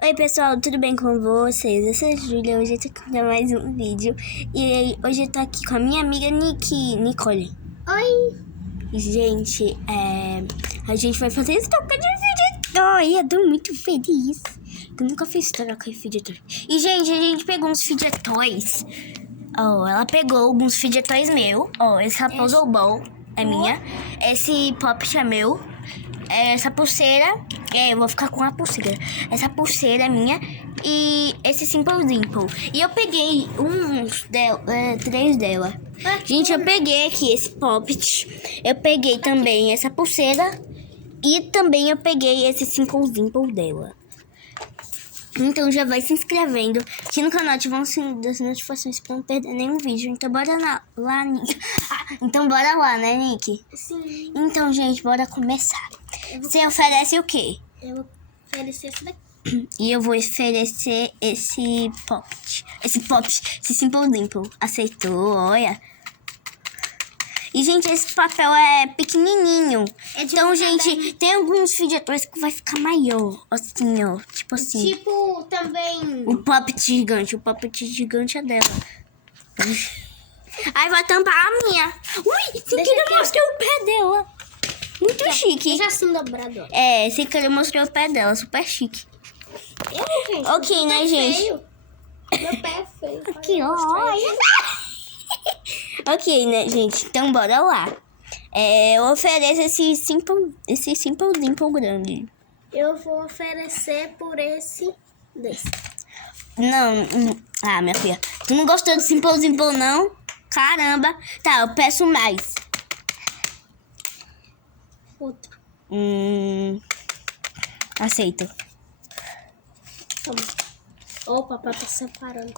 Oi pessoal, tudo bem com vocês? Eu sou a Júlia, hoje eu tô com mais um vídeo. E hoje eu tô aqui com a minha amiga Nicole. Oi! Gente, a gente vai fazer essa troca de vídeo toy. Eu tô muito feliz. Eu nunca fiz troca de vídeo toy. E gente, a gente pegou uns vídeo toys. Ela pegou alguns vídeo toys meu. Esse Rapunzel Ball é minha. Esse Pop é meu. Essa pulseira, eu vou ficar com a pulseira. Essa pulseira é minha e esse Simple Dimple. E eu peguei três dela. Gente, eu peguei aqui esse Poppet. Eu peguei também essa pulseira e também eu peguei esse Simple Dimple dela. Então já vai se inscrevendo aqui no canal, ativando o sininho das notificações pra não perder nenhum vídeo. Então bora lá, Nick. Então bora lá, né, Nick? Sim. Então, gente, bora começar. Você oferece o quê? Eu vou oferecer esse daqui. E eu vou oferecer esse Poppet. Esse Simple Dimple. Aceitou, olha. E, gente, esse papel é pequenininho. Então, gente, tem alguns vídeos que vai ficar maior. Assim, ó. Tipo assim. Tipo, também... O Poppet gigante. O Poppet gigante é dela. Aí vai tampar a minha. Ui, sem querer eu mostrei o pé dela. Muito chique. Já assim dobrador. Sem querer eu mostrei o pé dela. Super chique. Gente, Ok, né, gente? feio. Meu pé é feio. Aqui, ó. Ok, né, gente? Então, bora lá. Eu ofereço esse Simple Dimple grande. Eu vou oferecer por esse desse. Não. Minha filha. Tu não gostou do Simple Dimple, não? Caramba. Tá, eu peço mais. Outro. Aceito. Toma. O papai tá separando.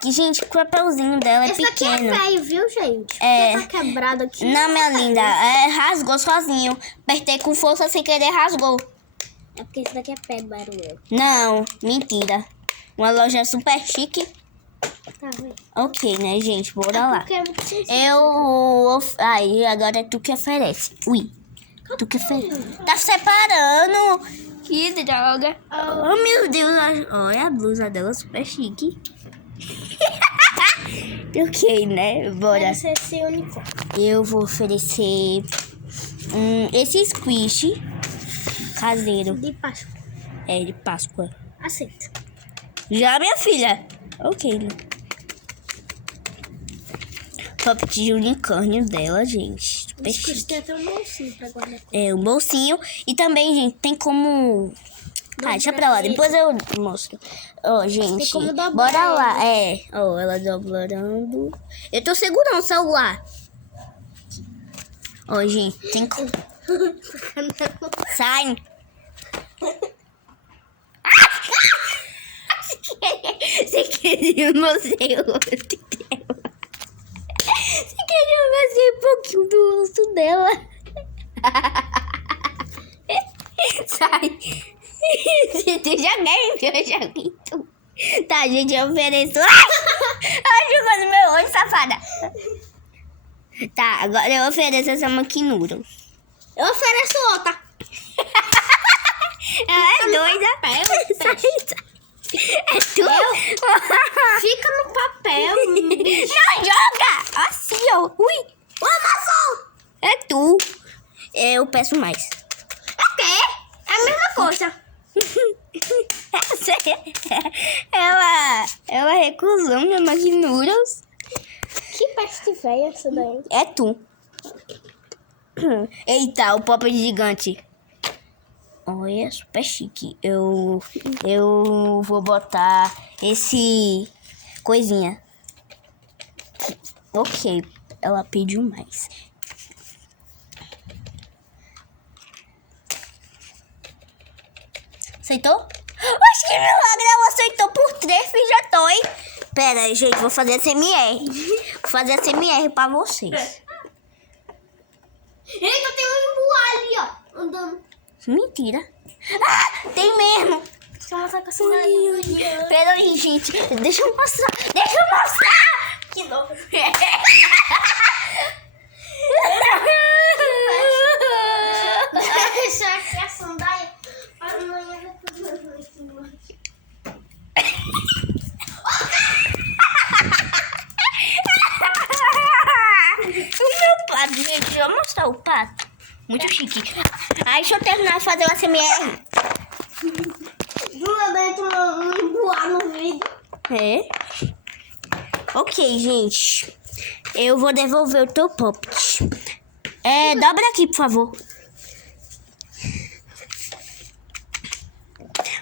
Que, gente, o papelzinho dela é Esse pequeno. daqui é feio, viu, gente? É. Tá quebrado aqui. Não, minha linda. Rasgou sozinho. Apertei com força sem querer, rasgou. É porque esse daqui é pé de barulho. Não, mentira. Uma loja super chique. Tá vendo? Ok, né, gente? Bora lá. Porque é muito sensível. Aí, agora é tu que oferece. Ui. Tu que oferece. Tá separando. Que droga. Oh, meu Deus. Olha a blusa dela, super chique. Ok, né? Bora. Esse unicórnio. Eu vou oferecer esse squish caseiro. De Páscoa. De Páscoa. Aceita. Já, minha filha? Ok, né? Top de unicórnio dela, gente. Super Esse chique. tem até um bolsinho pra guardar. Um bolsinho. E também, gente, tem como... deixa pra lá. Depois eu mostro. Gente. Tem como dobrar. Bora lá. Ela dobrando. Eu tô segurando o celular. Gente, tem como... Sai. Você queria mostrei o rosto dela. Você queria mostrei um pouquinho do rosto dela. Sai. Se tu eu joguei tu. Tá, gente, eu ofereço. Ai, jogou no meu olho, safada. Tá, agora eu ofereço essa maquinura. Eu ofereço outra. Ela é doida. É tu? Fica no papel. Não joga! Assim, ó. Ui. É tu. Eu peço mais. O quê? É a mesma coisa. Ela recusou minha maquinuras. Que peste velha essa daí. É tu. Eita, o pop gigante. Olha, super chique. Eu vou botar esse coisinha. Ok, ela pediu mais. Aceitou? Acho que milagre, ela aceitou por 3 toy. Pera aí, gente, vou fazer SMR. Vou fazer SMR pra vocês. Eita, tem um voar ali, ó. Andando. Mentira. Tem mesmo. Deixa eu mostrar com essa Pera aí, gente. Deixa eu mostrar. Que novo. Deixa aqui a sandália para amanhã. Muito chique. Aí, deixa eu terminar de fazer o ASMR. Juramento um emboar no vídeo. É. Ok, gente. Eu vou devolver o teu poppet. Dobra aqui, por favor.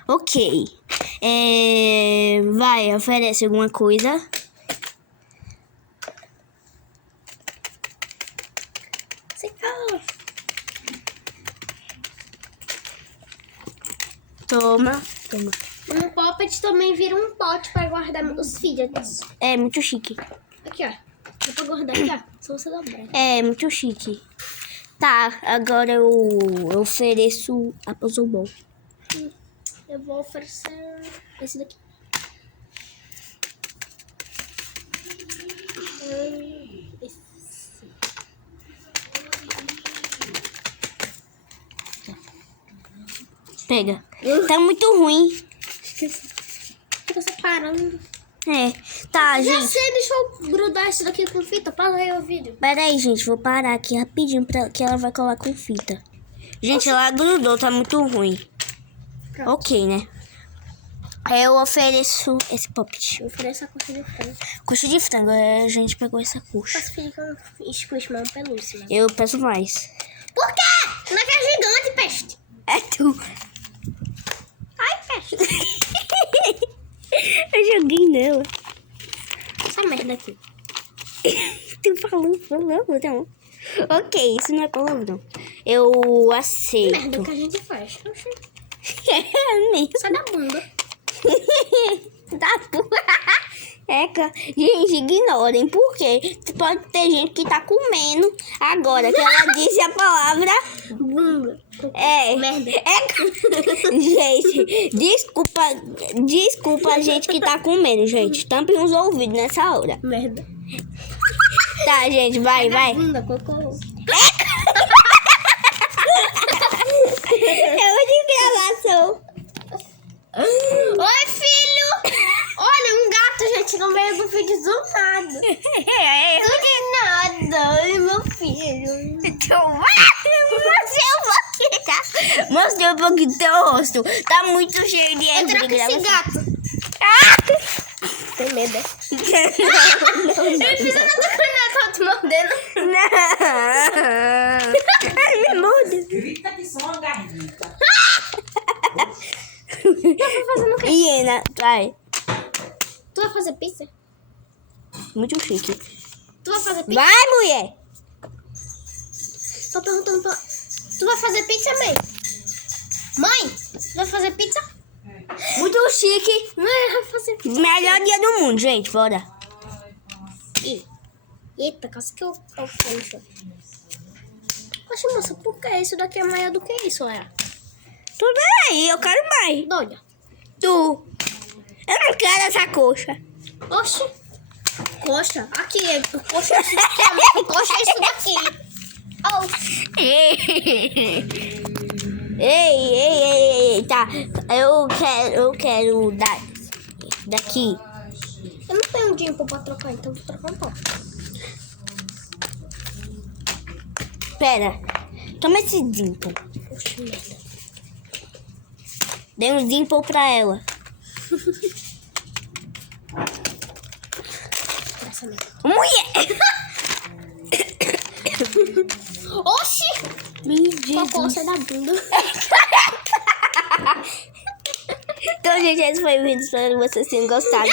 Ok. Vai, oferece alguma coisa. Toma. Um poppet também vira um pote pra guardar os fidgets. É muito chique. Aqui, ó. Dá pra guardar aqui, ó. Só você dobrar. É muito chique. Tá, agora eu ofereço a Puzzle Ball. Eu vou oferecer esse daqui. Esse. Pega. Tá muito ruim. Fica separando. Tá, Já gente. sei, deixa eu grudar isso daqui com fita. Para aí o vídeo. Pera aí, gente. Vou parar aqui rapidinho que ela vai colar com fita. Gente, ela grudou, tá muito ruim. Pronto. Ok, né? Aí eu ofereço esse poppet. Eu ofereço a coxa de frango. Coxa de frango, a gente pegou essa coxa. Posso pedir com Squishman pelúcia, né? Eu peço mais. Por quê? Não é que é gigante, peste. É tu. Ai, peste. Eu joguei nela. Essa merda aqui. Tu falou palavrão. Ok, isso não é palavrão. Eu aceito. Merda que a gente faz. Oxi. É mesmo. Sai da bunda. Tá gente, ignorem, porque pode ter gente que tá comendo agora que ela disse a palavra Bunda. Merda. Gente, desculpa a gente que tá comendo, gente. Tampem os ouvidos nessa hora. Merda. Tá, gente, vai. Bunda, cocô. É uma gravação. Oi, filho! Olha, um gato, gente, no meio do vídeo do nada. Do nada. Oi, meu filho. Mostrei um pouquinho do teu rosto. Tá muito cheio de Eu erro de troco esse gravação. gato. Tem medo, Eu fiz a tô te mordendo. Ai, me morde. Grita que só uma garganta. Tá fazendo o quê? Hiena, vai. Tu vai fazer pizza? Muito chique. Tu vai fazer pizza? Vai, mulher. Tô perguntando pra... Tu vai fazer pizza, mãe? Mãe, tu vai fazer pizza? Muito chique. Mãe, vai fazer pizza. Melhor dia do mundo, gente. Bora. Eita, quase que eu fecho. Poxa, moça, por que isso daqui é maior do que isso, é? Tudo aí, eu quero mais. Doida. Tu. Eu não quero essa coxa. Oxi. Coxa. Aqui, coxa é isso daqui, amor. Coxa é isso daqui. Oh. Ei, tá. Eu quero daqui. Eu não tenho dinheiro pra trocar, então vou trocar um pouco. Pera. Toma esse dimple. Oxi, merda. Dei um dimple pra ela. Essa merda. Mulher! Oxi. Meu Cocô, sai da bunda. Então, gente, esse foi o vídeo. Espero que vocês tenham gostado.